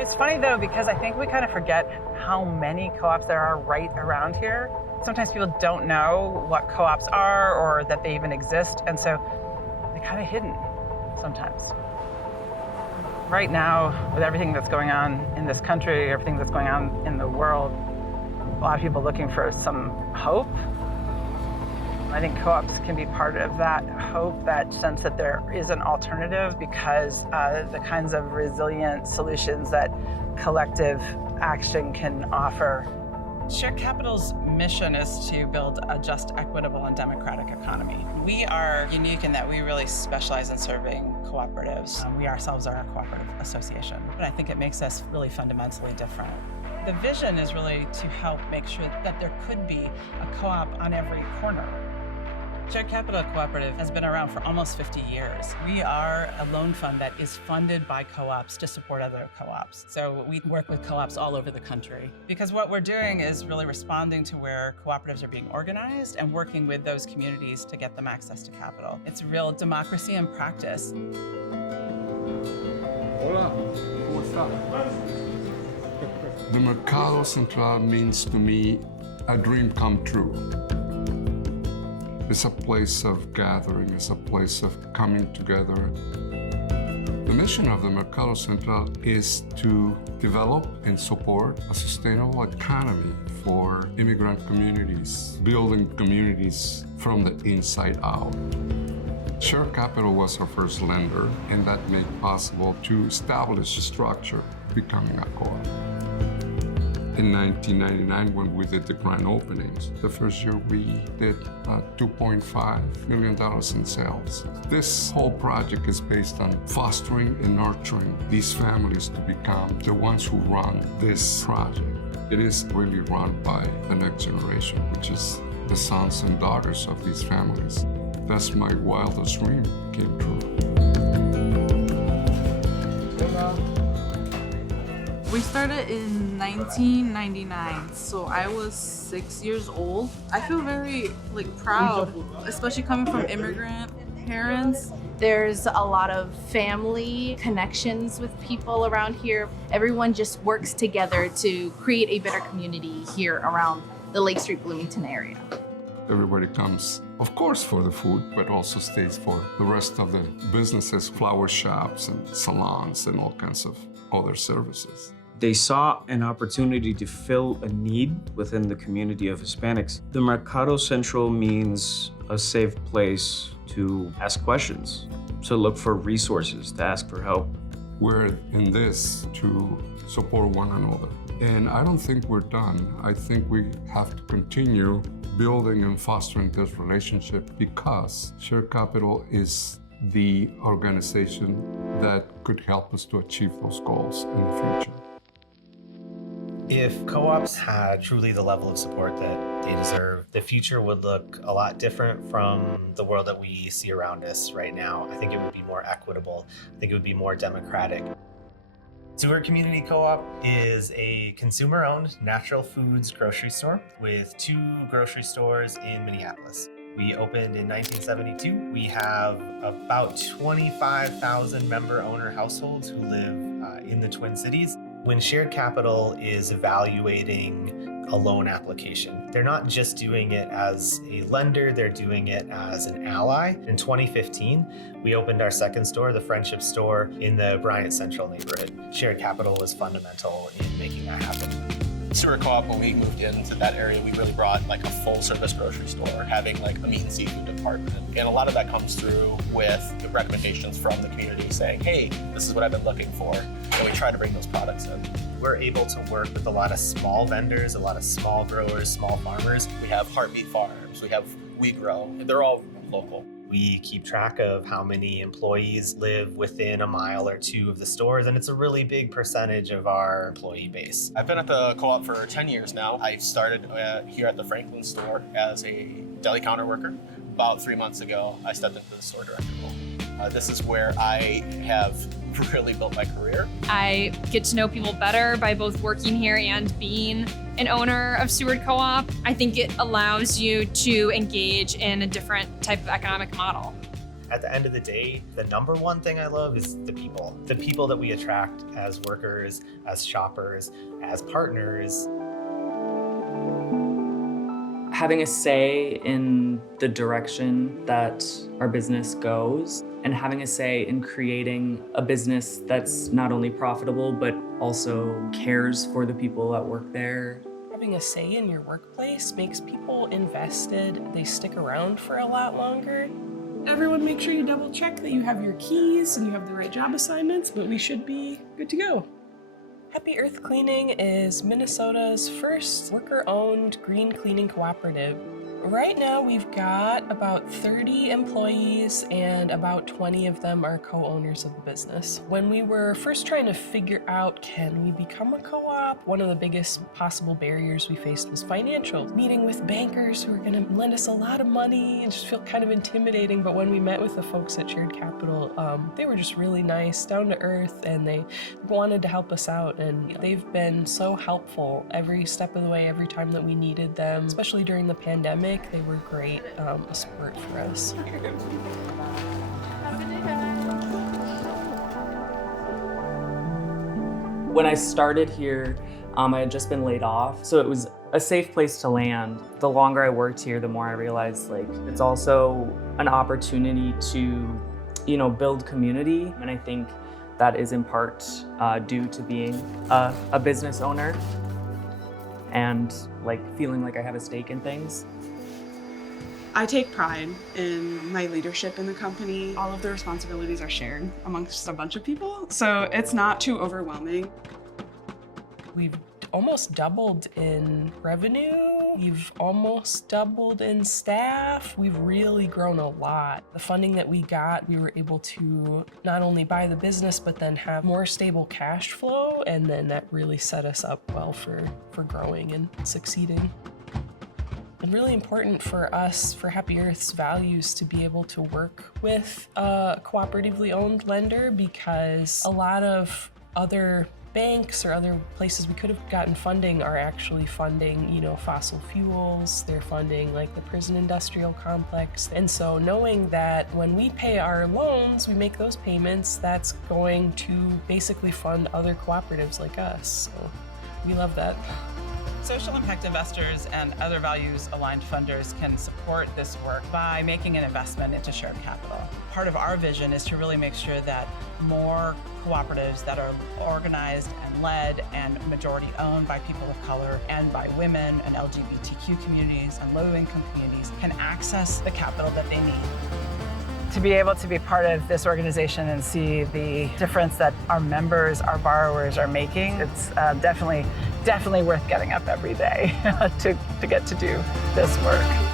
It's funny though, because I think we kind of forget how many co-ops there are right around here. Sometimes people don't know what co-ops are or that they even exist, and so they're kind of hidden sometimes. Right now, with everything that's going on in this country, everything that's going on in the world, a lot of people looking for some hope. I think co-ops can be part of that hope, that sense that there is an alternative, because the kinds of resilient solutions that collective action can offer. Shared Capital's mission is to build a just, equitable, and democratic economy. We are unique in that we really specialize in serving cooperatives. We ourselves are a cooperative association, but I think it makes us really fundamentally different. The vision is really to help make sure that there could be a co-op on every corner. Shared Capital Cooperative has been around for almost 50 years. We are a loan fund that is funded by co-ops to support other co-ops. So we work with co-ops all over the country, because what we're doing is really responding to where cooperatives are being organized and working with those communities to get them access to capital. It's real democracy in practice. Hola, ¿cómo está? The Mercado Central means to me a dream come true. It's a place of gathering, it's a place of coming together. The mission of the Mercado Central is to develop and support a sustainable economy for immigrant communities, building communities from the inside out. Shared Capital was our first lender, and that made it possible to establish a structure, becoming a co-op. In 1999, when we did the grand openings, the first year we did $2.5 million in sales. This whole project is based on fostering and nurturing these families to become the ones who run this project. It is really run by the next generation, which is the sons and daughters of these families. That's my wildest dream came true. We started in 1999, so I was 6 years old. I feel very proud, especially coming from immigrant parents. There's a lot of family connections with people around here. Everyone just works together to create a better community here around the Lake Street, Bloomington area. Everybody comes, of course, for the food, but also stays for the rest of the businesses, flower shops and salons and all kinds of other services. They saw an opportunity to fill a need within the community of Hispanics. The Mercado Central means a safe place to ask questions, to look for resources, to ask for help. We're in this to support one another. And I don't think we're done. I think we have to continue building and fostering this relationship, because Shared Capital is the organization that could help us to achieve those goals in the future. If co-ops had truly the level of support that they deserve, the future would look a lot different from the world that we see around us right now. I think it would be more equitable. I think it would be more democratic. Seward Community Co-op is a consumer-owned natural foods grocery store with 2 grocery stores in Minneapolis. We opened in 1972. We have about 25,000 member-owner households who live in the Twin Cities. When Shared Capital is evaluating a loan application, they're not just doing it as a lender, they're doing it as an ally. In 2015, we opened our second store, the Friendship Store, in the Bryant Central neighborhood. Shared Capital was fundamental in making that happen. Seward Co-op, when we moved into that area, we really brought a full service grocery store, having a meat and seafood department. And a lot of that comes through with the recommendations from the community saying, hey, this is what I've been looking for. And we try to bring those products in. We're able to work with a lot of small vendors, a lot of small growers, small farmers. We have Heartbeat Farms, we have We Grow, and they're all local. We keep track of how many employees live within a mile or 2 of the stores, and it's a really big percentage of our employee base. I've been at the co-op for 10 years now. I started here at the Franklin store as a deli counter worker. About 3 months ago, I stepped into the store director role. This is where I have really built my career. I get to know people better by both working here and being an owner of Seward Co-op. I think it allows you to engage in a different type of economic model. At the end of the day, the number one thing I love is the people. The people that we attract as workers, as shoppers, as partners. Having a say in the direction that our business goes and having a say in creating a business that's not only profitable but also cares for the people that work there. Having a say in your workplace makes people invested. They stick around for a lot longer. Everyone make sure you double check that you have your keys and you have the right job assignments, but we should be good to go. Happy Earth Cleaning is Minnesota's first worker-owned green cleaning cooperative. Right now we've got about 30 employees and about 20 of them are co-owners of the business. When we were first trying to figure out, can we become a co-op? One of the biggest possible barriers we faced was financial. Meeting with bankers who were gonna lend us a lot of money and just feel kind of intimidating, but when we met with the folks at Shared Capital, they were just really nice, down to earth, and they wanted to help us out, and they've been so helpful every step of the way, every time that we needed them, especially during the pandemic. They were great support for us. When I started here, I had just been laid off, so it was a safe place to land. The longer I worked here, the more I realized it's also an opportunity to, build community, and I think that is in part due to being a business owner and feeling like I have a stake in things. I take pride in my leadership in the company. All of the responsibilities are shared amongst a bunch of people, so it's not too overwhelming. We've almost doubled in revenue. We've almost doubled in staff. We've really grown a lot. The funding that we got, we were able to not only buy the business, but then have more stable cash flow, and then that really set us up well for growing and succeeding. It's really important for us, for Happy Earth's values, to be able to work with a cooperatively owned lender, because a lot of other banks or other places we could have gotten funding are actually funding, fossil fuels. They're funding the prison industrial complex. And so knowing that when we pay our loans, we make those payments, that's going to basically fund other cooperatives like us. So we love that. Social impact investors and other values-aligned funders can support this work by making an investment into Shared Capital. Part of our vision is to really make sure that more cooperatives that are organized and led and majority owned by people of color and by women and LGBTQ communities and low-income communities can access the capital that they need. To be able to be part of this organization and see the difference that our members, our borrowers are making, it's definitely worth getting up every day to get to do this work.